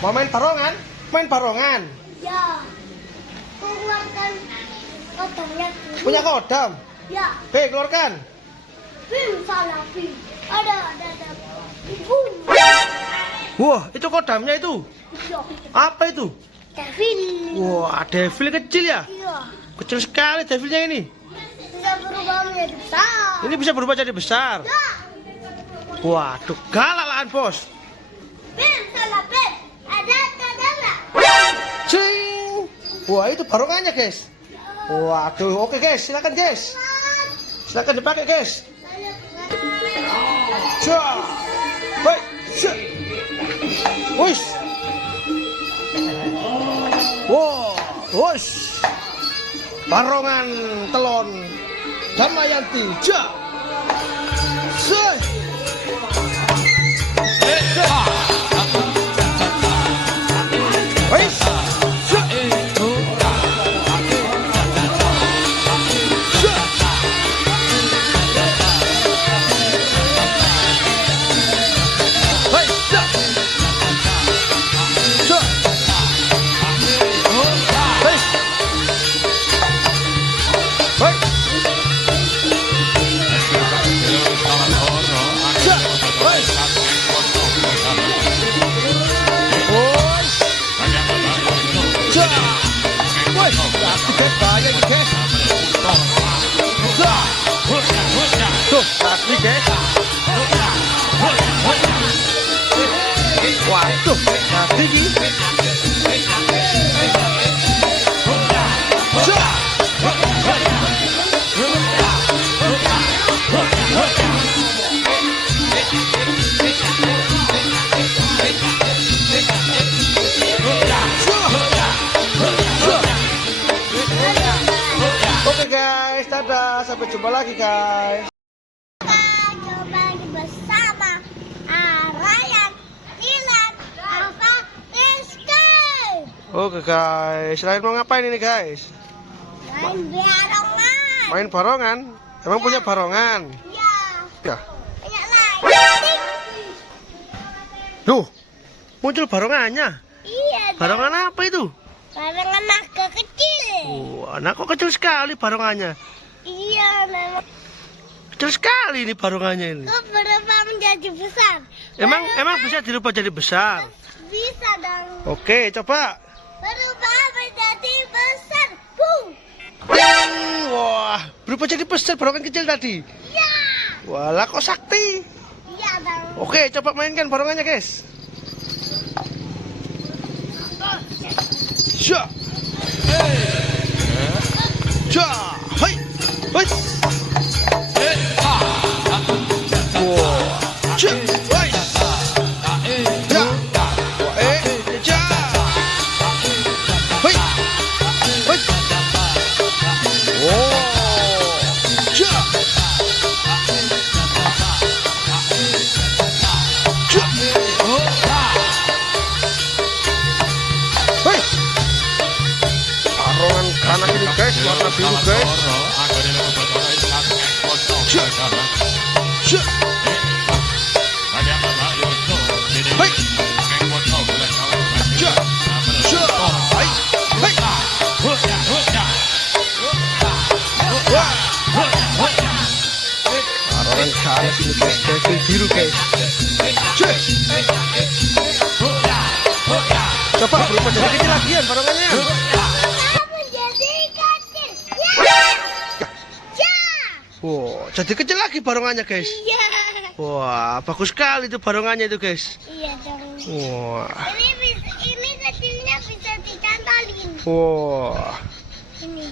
Mau main barongan? Main barongan. Ya. Keluarkan kodamnya dulu. Punya kodam? Ya. Oke, keluarkan. Bim salah bim. Ada. Bum. Wah, itu kodamnya itu. Ya. Apa itu? Devil. Wah, devil kecil ya? Iya. Kecil sekali devilnya ini. Bisa berubah menjadi besar. Ini bisa berubah jadi besar. Ya. Waduh, galakan bos. Bim salah bim. Ada. Cing. Wah, itu barongannya guys. Waduh, oke guys, silakan guys. Silakan dipakai guys. Cak. Baik. Cak. Wis. Wow, wis. Barongan telon Damayanti. Cak. Seh. Wis. Cak. Tuh, kaki guys. Waduh, kaki ini. Oke guys, dadah, sampai jumpa lagi guys. Kita coba lagi bersama Ryan, Dylan, Alfa, Rizky. Oke guys, selain mau ngapain ini guys? Main barongan. Main barongan? Emang punya barongan? Ya. Ya. Banyak lain. Duh, muncul barongannya. Iya. Barongan apa itu? Barongan naga kecil. Anak kok kecil sekali barongannya. Iya, memang. Kecil sekali ini barongannya ini. Kok berubah menjadi besar? Emang bisa dirubah jadi besar? Bisa dong. Oke, coba. Berubah menjadi besar. Boom. Wah, berubah jadi besar barongan kecil tadi. Iya. Walah, kok sakti. Iya dong. Oke, coba mainkan barongannya guys. Sya. Sya. Hai. Hai. Wah. Sya. Hai. Ya. Ja. Hai. Hai. Oh. Ja. Ja. Hei, barongan kanak ini guys, warna biru guys. Cek, cek. Hei, cek, cek. Hei, hei. Wah. Barongan kanak ini guys, devil biru guys. Cek. Coba berubah jadi kecil lagian barongannya. Menjadi kecil. Ya. Ya. Wow, jadi kecil lagi barongannya guys. Iya. Wah, bagus sekali itu barongannya itu guys. Iya dong. Wah, Ini kecilnya bisa dicantolin. wah. Ini.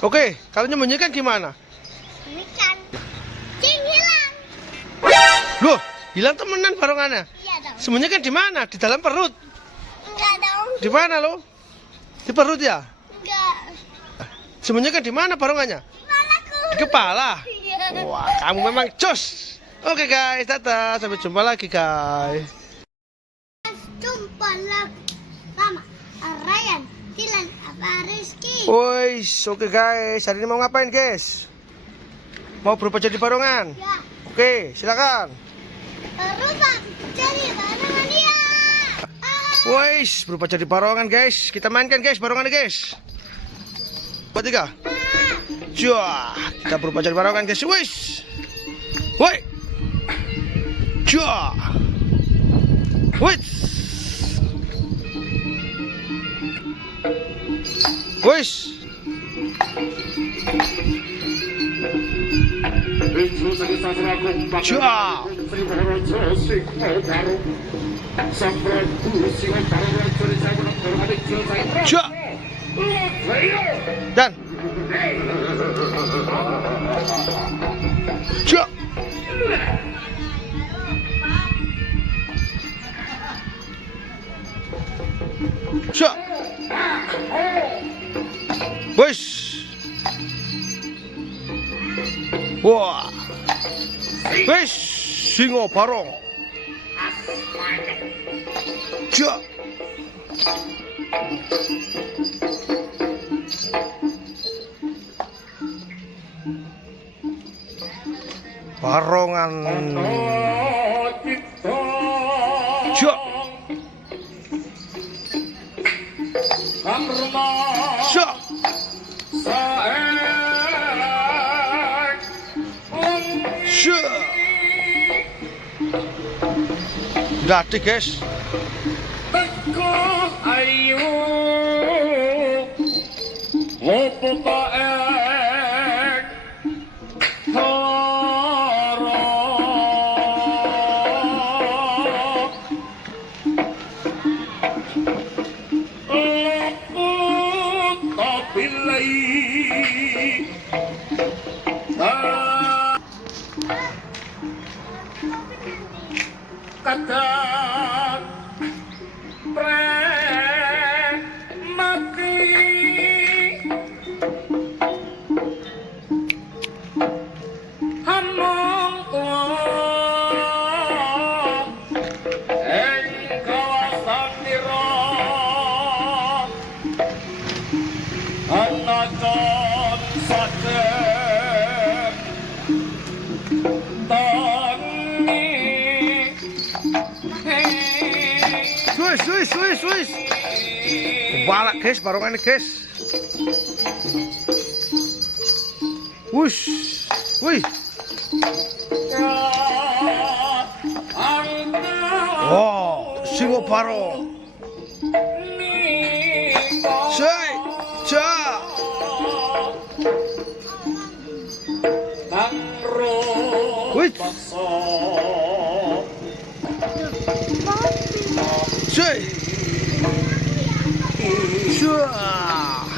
Oke, kalau nyembunyikan gimana? Ini kan. Cing hilang. Loh, hilang temenan barongannya. Iya dong. Sembunyikan di mana? Di dalam perut. Enggak dong. Di mana lo? Di perut ya? Enggak. Sembunyikan di mana barongannya? Kepalaku. Di kepala. Iya. Wah, kamu memang jos. Oke guys, dadah. Sampai jumpa lagi guys. Jumpa lagi sama Ryan, Dylan, apa Rizky. Woi, oke guys. Hari ini mau ngapain guys? Mau berubah jadi barongan? Ya. Oke, silakan. Berubah jadi barongan dia. Wais, berubah jadi barongan guys. Kita mainkan guys, barongan guys. 2, 3. Cuah, kita berubah jadi barongan guys. Wis. Woi. Cuah. Wis. Wis. Cuah. Cuah. Dan. Cuah. Cuah. Wis. Wah. Wis, singo barong. Cuah. Barongan. Cuah. Cuah. Cuah. Gati guys. Kadang mati hamong ing kawasan nira ana kon saged Wis. Balak guys, barongan guys. Wush. Wih. Oh, singo barong. Cai. Ca. Wih. Cai. Cuah.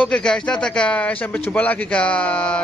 Oke guys, dadah guys, sampai jumpa lagi guys.